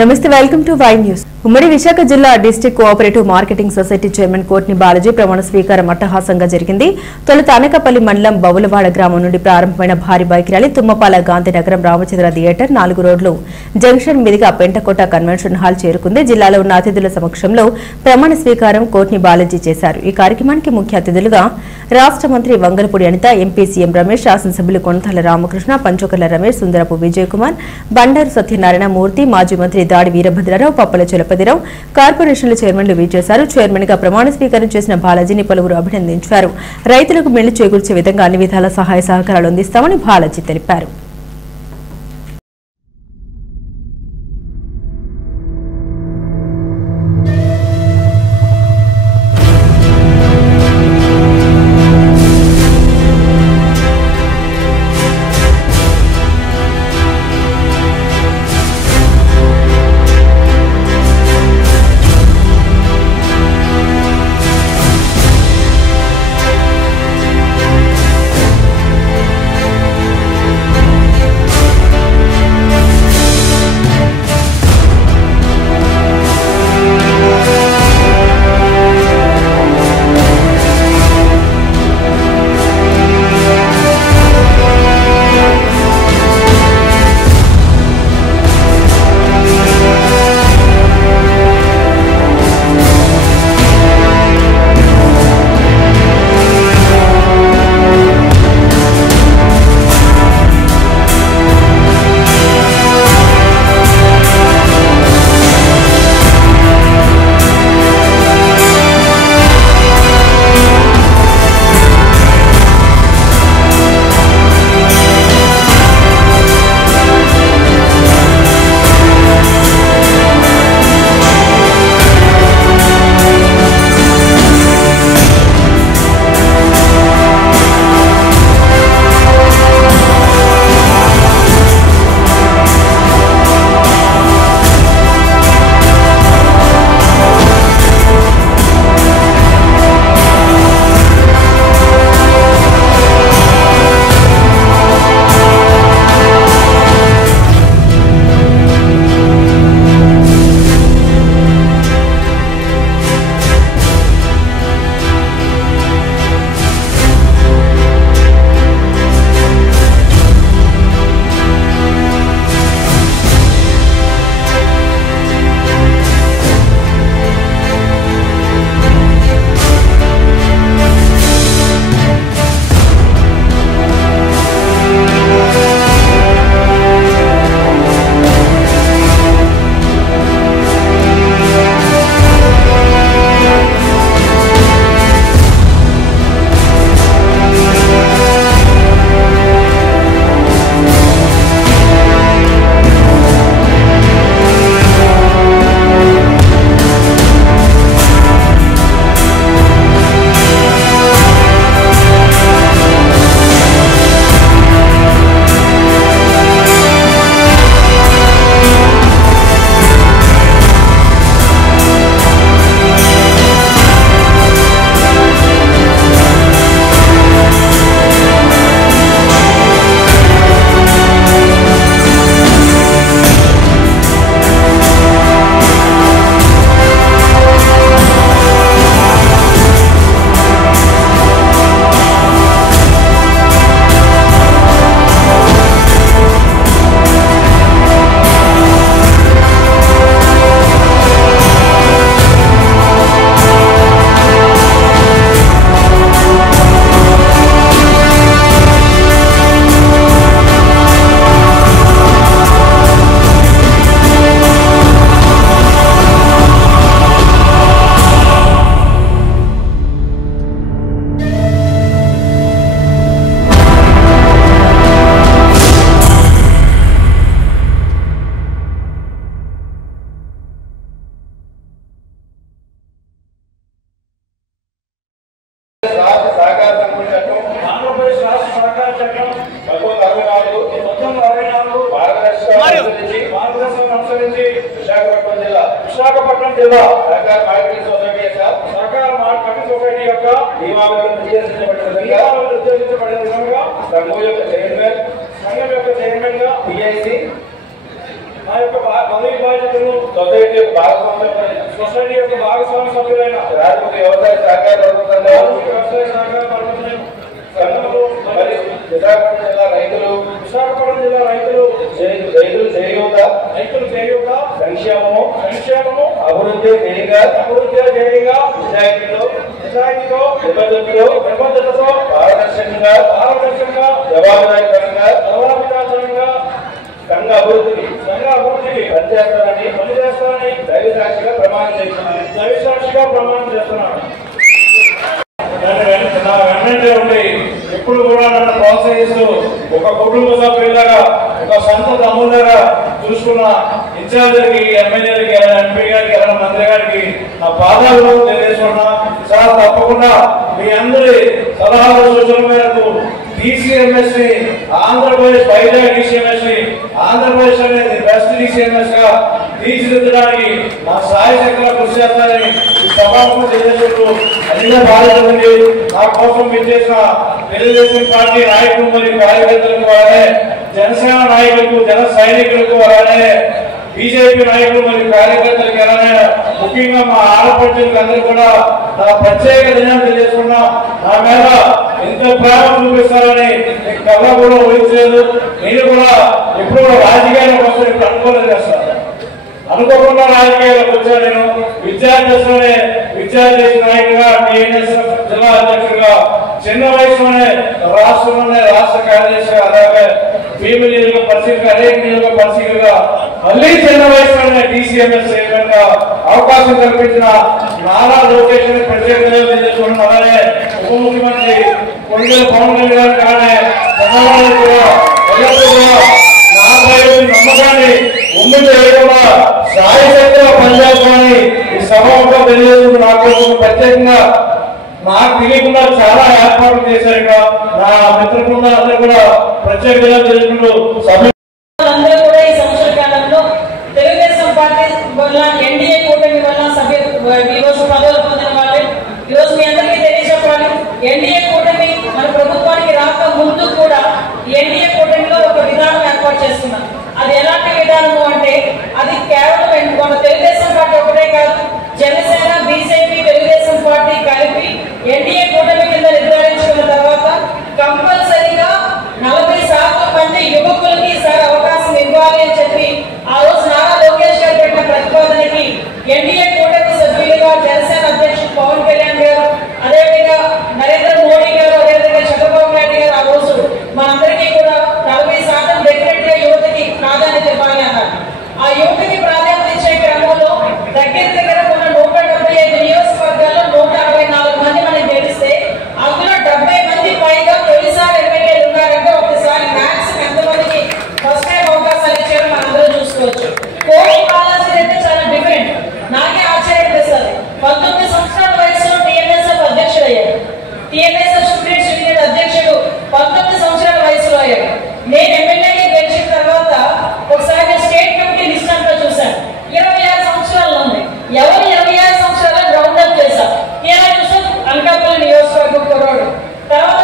నమస్తే welcome to Y news. ఉమ్మడి విశాఖ జిల్లా district cooperative marketing society chairman Kotni Balaji ప్రమాణ స్వీకారం అట్టహాసంగా జరిగింది. తొలుత అనకపల్లి మండలం బవులవాడ గ్రామం నుండి ప్రారంభమైన భారీ bike rally Thummapala Gandhinagaram Ramachandra theatre 4 రోడ్లు జంక్షన్ మీదుగా పెంటకోట కన్వెన్షన్ హాల్ చేరుకుంది. జిల్లాలో ఉన్న అతిథుల సమక్షంలో ప్రమాణ స్వీకారం కోట్ని బాలాజీ చేశారు. ఈ కార్యక్రమానికి ముఖ్య అతిథులుగా రాష్ట్ర మంత్రి వంగలపూడి అనిత, ఎంపీ సీఎం రమేష్, శాసనసభ్యులు కొనతాల రామకృష్ణ, పంచోకర్ల రమేష్, సుందరపు విజయ్ కుమార్, బండారు సత్యనారాయణ మూర్తి, మాజీ మంత్రి దాడి వీరభద్రరావు, పప్పల చలపతిరావు, కార్పొరేషన్ల చైర్మన్లు వీచేశారు. చైర్మన్ గా ప్రమాణ స్వీకారం చేసిన బాలాజీని పలువురు అభినందించారు. రైతులకు మేలు చేకూర్చే విధంగా అన్ని విధాల సహాయ సహకారాలు అందిస్తామని బాలాజీ తెలిపారు. విశాఖపట్నం జిల్లా సహకార మార్కెటింగ్ సొసైటీ యొక్క నియమావళిని ఉద్దేశించబడిన విధంగా సంఘం యొక్క చైర్మన్ గా పిఐసి నా యొక్క పదవి బాధ్యతను సొసైటీ యొక్క భాగస్వామ్య సభ్యులైన రాజకీయ వ్యవసాయ సహకార సంఘములు మరియు విశాఖపట్నం జిల్లా రైతులు చేయూత సంక్షేమము అభివృద్ధి ధ్యేయంగా నిజాయితీతో నిబద్ధతతో పారదర్శకంగా జవాబుదారీతనంగా సంఘ అభివృద్ధికి పనిచేస్తానని దైవసాక్షిగా ప్రమాణం చేస్తున్నాను. వెంటనే ఉండి ఎప్పుడు కూడా నన్ను ప్రోత్సహిస్తూ ఒక కుటుంబ సభ్యులాగా ఒక సొంత తమ్ముళ్ళగా చూసుకున్న ఇన్ఛార్జీలకి ఎమ్మెల్యేలకి ఎంపీ గారికి మంత్రి గారికి నా పాదాలు తెలియజేసుకున్నా. సార్ తప్పకుండా మీ అందరి సలహాలు సూచనల మేరకు DCMS ని ఆంధ్రప్రదేశ్ వైజాగ్ DCMS ని ఆంధ్రప్రదేశ్ అనేది బెస్ట్ DCMS గా తీర్చిదిద్దడానికి నా సాయశక్తిగా కృషి చేస్తానని ఈ సభాముఖంగా తెలియజేస్తూ అన్ని బాధ్యతలండి. నా కోసం మీరు చేసిన తెలుగుదేశం పార్టీ నాయకులు మరియు కార్యకర్తలకు అలానే జనసేన నాయకులకు జన సైనికులకు అలానే బీజేపీ నాయకులు మరియు కార్యకర్తలకు అలానే ముఖ్యంగా మా ఆడపడుచులకు అందరూ కూడా నా ప్రత్యేక దినాన్ని తెలియజేసుకున్నా. నా మీద ఎంత ప్రేమ చూపిస్తారని మీకు కళ్ళ కూడా ఊహించలేదు. నేను కూడా ఎప్పుడు కూడా రాజకీయాలకు వస్తే ఇప్పుడు అనుకోలేదు చేస్తాను. అనుకోకుండా రాజకీయాలకు వచ్చా. నేను విద్యార్థిలోనే విద్యార్థి నాయకుడిగా టీఎన్ఎస్ జిల్లా అధ్యక్షుడిగా చిన్న వయసులోనే రాష్ట్రంలోనే రాష్ట్ర కార్యదర్శిగా అలాగే భీమి నియోజక పరిశీలిక అనేక నియోజక పరిశీలికగా మళ్ళీ చిన్న వయసులోనే DCMS చైర్మన్ గా అవకాశం కల్పించిన నారా లోకేష్ ప్రత్యేకంగా తెలియజేసుకోవడం. అలానే ఉప ముఖ్యమంత్రి కొణిదెల పవన్ కళ్యాణ్ కానీ చంద్రబాబు కూడా నాపై నమ్మకాన్ని ఉమ్మి చేయకుండా సాయశక్తిగా పనిచేస్తామని ఈ సభలో తెలియజేస్తూ నా కోసం ప్రత్యేకంగా నాకు తెలియకుండా చాలా ఏర్పాట్లు చేశారు. నా మిత్ర బృందాలు అందరూ కూడా ప్రత్యేకంగా తెలుసుకుంటూ అందరూ కూడా ఈ సంవత్సర కాలంలో తెలుగుదేశం పార్టీ వల్ల ఎన్డీఏ కూటమి వల్ల సభ్యులు ఈరోజు పదవులు పొందిన వాళ్ళే. ఈరోజు మీ అందరికీ తెలియజెప్పాలి, ఎన్డీఏ కూటమి మన ప్రభుత్వానికి రాక ముందు కూడా ఎన్డీఏ కూటమిలో ఒక విధానం ఏర్పాటు చేస్తున్నాం. అది ఎలాంటి విధానము అంటే అది కేవలం మన తెలుగుదేశం పార్టీ ఒకటే కాదు, జనసేన బీజేపీ తెలుగుదేశం పార్టీ కలిపి ఎన్డీఏ కూటమి కింద నిర్ధారించుకున్న తర్వాత కంపల్సరీగా 40% మంది యువకులకి ఈసారి అవకాశం ఇవ్వాలి అని చెప్పి ఆ రోజు నారా లోకేష్ గారు పెట్టిన ప్రతిపాదనకి ఎన్డీఏ కూటమి సభ్యులుగా జనసేన అధ్యక్షుడు పవన్ కళ్యాణ్ గారు, అదేవిధంగా నరేంద్ర మోడీ గారు, అదేవిధంగా చంద్రబాబు నాయుడు గారు ఆ రోజు మనందరికీ కూడా 40% డెఫినెట్ గా యువతకి ప్రాధాన్యత ఇవ్వాలి అన్నారు. ఆ యువతకి ప్రాధాన్యత ఇచ్చే క్రమంలో దగ్గర ఉన్న 175 నియోజకవర్గాల్లో 164 మంది మనం గెలిస్తే అందులో 70 మంది పైగా తొలిసారి ఎమ్మెల్యేలు ఉన్నారంటే ఒకసారి మ్యాక్స్ ఎంతమందికి ఫస్ట్ టైం అవకాశాలు ఇచ్చారో మనందరూ చూసుకోవచ్చు. కోటి బాలాజీ అయితే చాలా డిఫరెంట్. నాకే ఆశ్చర్యపేస్తారు. 19 సంవత్సరాల వయసులో టీఎన్ఎస్ఎఫ్ అధ్యక్షుడు అయ్యాడు. టీఎన్ఎస్ఎఫ్ స్టూడెంట్స్ యూనియన్ అధ్యక్షుడు 19 సంవత్సరాల వయసులో అయ్యాడు. నేను ఎమ్మెల్యేగా గెలిచిన తర్వాత ఒకసారి స్టేట్ కమిటీ లిస్ట్ అంతా చూశాను. 26 సంవత్సరాలు ఉంది. ఎవరు 26 సంవత్సరాల గ్రౌండ్ అప్ చేశారు. ఇలా చూస్తే అనకాపల్లి నియోజకవర్గం కుర్రాడు. తర్వాత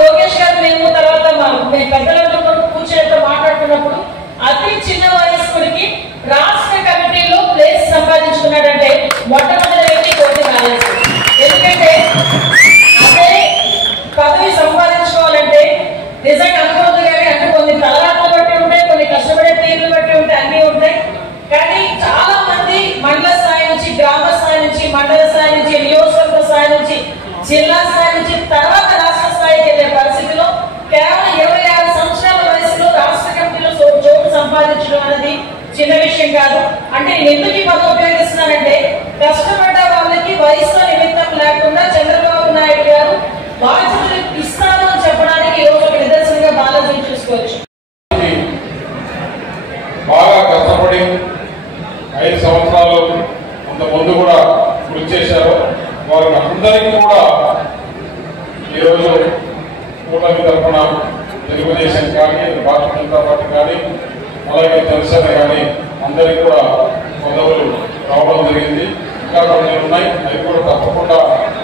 లోకేష్ గారు మేము తర్వాత మేము పెద్దలందరూ కూర్చున్నప్పుడు మాట్లాడుతున్నప్పుడు అతి చిన్న వయస్కుడికి రాష్ట్ర కమిటీలో ప్లేస్ సంపాదించుకున్నాడంటే మొట్టమొదటి వ్యక్తి కోటి బాలాజీ. ఎందుకంటే అదే పదవి సంపాదించుకోవాలంటే నిజంగా అనుకోవద్దు కానీ అంటే కొన్ని తలరాత్లు బట్టి ఉంటాయి, కొన్ని కష్టపడే తీరులు బట్టి ఉంటాయి, అన్నీ ఉంటాయి. కానీ చాలా మంది మండల స్థాయి నుంచి, గ్రామ స్థాయి నుంచి, మండల స్థాయి నుంచి, నియోజకవర్గ స్థాయి నుంచి, జిల్లా స్థాయి నుంచి తర్వాత రాష్ట్ర స్థాయికి వెళ్ళే పరిస్థితిలో కేవలం 26 సంవత్సరాల వయసులో రాష్ట్ర కమిటీలో చోటు సంపాదించడం అనేది చిన్న విషయం కాదు. అంటే నేను ఎందుకు ఈ పదవి ఉపయోగిస్తున్నానంటే కష్టపడ్డ వాళ్ళకి వయసులో నిమిత్తం లేకుండా చంద్రబాబు నాయుడు గారు బాధ్యతలు ఇస్తాను అని చెప్పడానికి ఈ రోజు ఒక నిదర్శనంగా బాలాజీని చూసుకోవచ్చు. బాగా కష్టపడి 5 సంవత్సరాలు అంత ముందు కూడా కృషి చేశారు. వారికి అందరికీ కూడా ఈరోజు కూటమి తరఫున తెలుగుదేశం కానీ, భారతీయ జనతా పార్టీ కానీ, అలాగే జనసేన కానీ అందరికీ కూడా పదవులు రావడం జరిగింది. ఇంకా కొన్ని ఉన్నాయి, అవి కూడా తప్పకుండా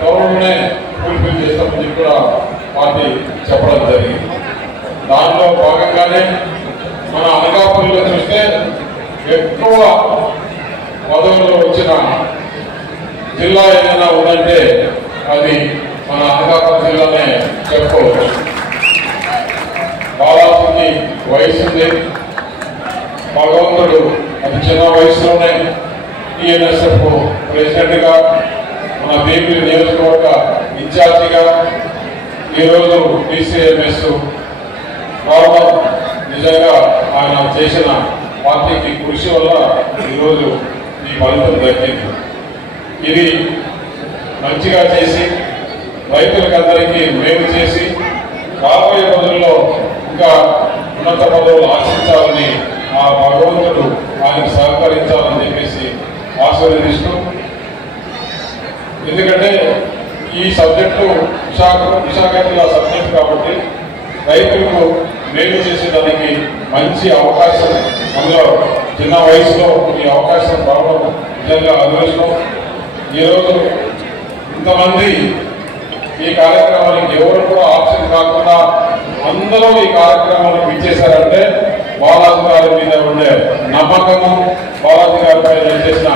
త్వరలోనే ఫుల్ఫిల్ చేస్తామని కూడా పార్టీ చెప్పడం జరిగింది. దానిలో భాగంగానే మన అనకాపల్లిలో చూస్తే ఎక్కువ పదవుల్లో వచ్చిన జిల్లా ఏదైనా ఉందంటే అది మన అనకాపల్లి జిల్లానే చెప్పుకోవచ్చు. బాలాజీకి వయసు ఉంది. భగవంతుడు అతి చిన్న వయసులోనే టీఎన్ఎస్ఎఫ్ ప్రెసిడెంట్గా, మన భీమిలి నియోజకవర్గ ఇన్ఛార్జిగా, ఈరోజు డిసిఎంఎస్ రావడం నిజంగా ఆయన చేసిన పార్టీకి కృషి వల్ల ఈరోజు ఈ ఫలితం దక్కింది. ఇది మంచిగా చేసి రైతులకందరికీ మేలు చేసి రాబోయే రోజుల్లో ఇంకా ఉన్నత పదవులు ఆశించాలని ఆ భగవంతుడు ఆయనకు సహకరించాలని చెప్పేసి ఆశీర్వదిస్తూ, ఎందుకంటే ఈ సబ్జెక్టు విశాఖ జిల్లా సబ్జెక్టు కాబట్టి రైతులకు మేలు చేసేదానికి మంచి అవకాశం, అందులో చిన్న వయసులో ఈ అవకాశం రావడం నిజంగా అదృష్టం. ఈరోజు ఇంతమంది ఈ కార్యక్రమానికి ఎవరు కూడా ఆప్షన్ కాకుండా అందరూ ఈ కార్యక్రమానికి ఇచ్చేశారంటే బాలాజీ గారి మీద ఉండే నమ్మకము, బాలాజీ గారిపై చేసిన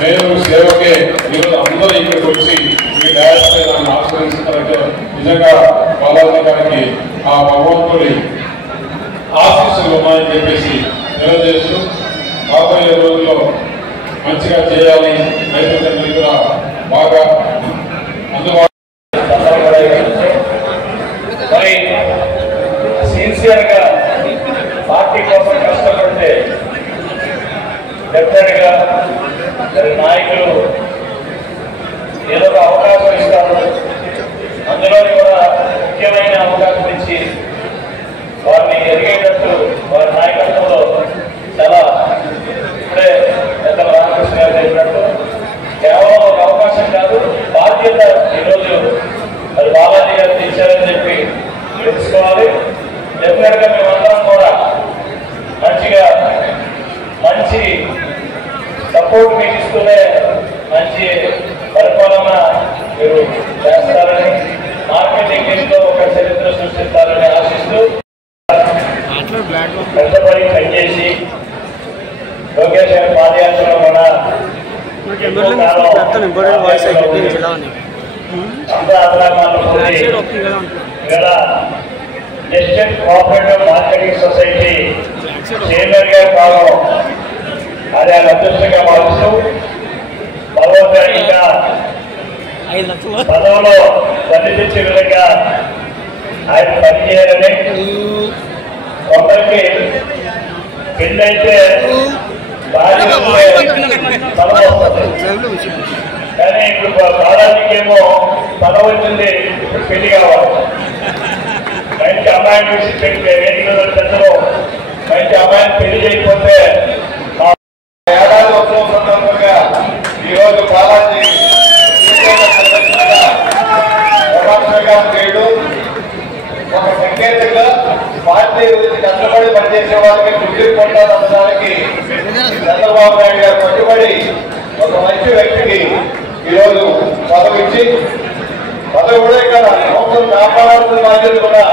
మేలు సేవకే ఈరోజు అందరూ ఇక్కడికి వచ్చి ఈ డ్యాన్స్ పై నన్ను ఆశ్రయిస్తున్నారంటే నిజంగా బాలాజీ గారికి ఆ భగవంతుడి ఆశీస్సులు ఉన్నాయని చెప్పేసి తెలియజేస్తూ, రాబోయే రోజుల్లో మంచిగా చేయాలి, రైతులందరికీ కూడా బాగా అందుబాటు మరి సిన్సియర్ గా పార్టీ కోసం కష్టపడితే డెఫినెట్ గా మరి నాయకులు ఏదో ఒక అవకాశం ఇస్తారు. అందులో కూడా ముఖ్యమైన అవకాశం ఇచ్చి వారిని ఎదిగేటట్టు వారి నాయకత్వంలో చాలా ఇప్పుడే పెద్ద రామకృష్ణ గారు చెప్పినట్టు కేవలం ఒక అవకాశం కాదు, బాధ్యత ఈరోజు అది బాలాజీ గారు ఇచ్చారని చెప్పి తెలుసుకోవాలి. డెఫినెట్ గా మేమందరం కూడా మంచిగా మంచి సపోర్ట్ మీకు ఇస్తూనే మంచి పరిపాలన మీరు చేస్తారని, మార్కెటింగ్ లో ఒక చరిత్ర సృష్టిస్తారని ఆశిస్తూ కష్టపడి పనిచేసి లోకేష్ గారి పాదయాత్రలో కూడా district cooperative marketing society chairman గా కావడం అది ఆయన అదృష్టంగా భావిస్తూ భగవంతుడు ఇంకా పదవిలో పనిచేసే విధంగా ఆయన పనిచేయాలని, కొందరికి పెళ్ళైతే భార్య పదవి వస్తుంది, కానీ ఇప్పుడు బాలాజీకేమో పదవి వచ్చింది, ఇప్పుడు పెళ్లి కావాలి. మంచి అమ్మాయిని చూసి పెద్దలు మంచి అమ్మాయిని పెళ్లి చేయకపోతే ఏడాది ఉత్సవం సందర్భంగా ఈరోజు బాలాజీ చేయడం ఒక సంకేతంగా పార్టీ కష్టపడి పనిచేసే వాళ్ళకి గుర్తింపు పొందాలనడానికి చంద్రబాబు నాయుడు గారు పట్టుబడి ఒక మంచి వ్యక్తికి ఈరోజు పదవి ఇచ్చి, పదవి కూడా ఇక్కడ సంస్థను కాపాడాల్సిన బాధ్యత కూడా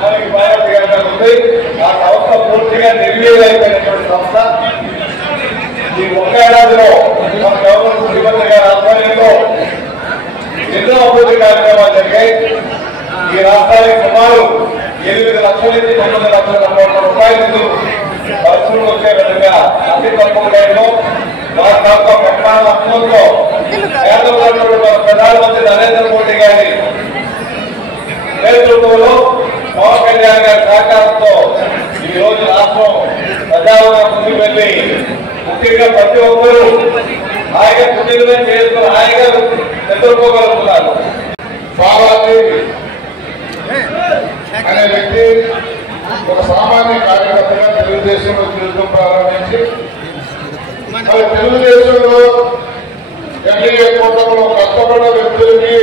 మనకి బాలాజీ గారి ఉంది. ఆ సంస్థ పూర్తిగా నిర్వీర్యమైపోయినటువంటి సంస్థ. ఈ ఒక్క ఏడాదిలో మన గవర్నమెంట్ ముఖ్యమంత్రి గారి ఆధ్వర్యంలో ఎన్నో అభివృద్ధి కార్యక్రమాలు జరిగాయి. ఈ రాష్ట్రానికి సుమారు 8 లక్షల నుంచి 9 లక్షల కోట్ల రూపాయలు ఖర్చులు వచ్చే విధంగా అతి తక్కువ టైంలో వారి యొక్క ప్రమాణ లక్ష్యంతో ప్రధానమంత్రి నరేంద్ర మోడీ గారి నేతృత్వంలో పవన్ కళ్యాణ్ గారి సహకారంతో ఈ రోజు రాష్ట్రం ప్రజావుగా ముందుకు వెళ్ళి ముఖ్యంగా ప్రతి ఒక్కరూ హాయిగా కుటుంబమే చేసుకుని హాయిగా ఎదుర్కోగలుగుతున్నారు. బాలాజీ అనే వ్యక్తి ఒక సామాన్య కార్యకర్తగా తెలుగుదేశంలో తిరుగుతూ ప్రారంభించి, మరి తెలుగుదేశంలో ఎన్డీఏ కూటమిలో కష్టపడ్డ వ్యక్తులకి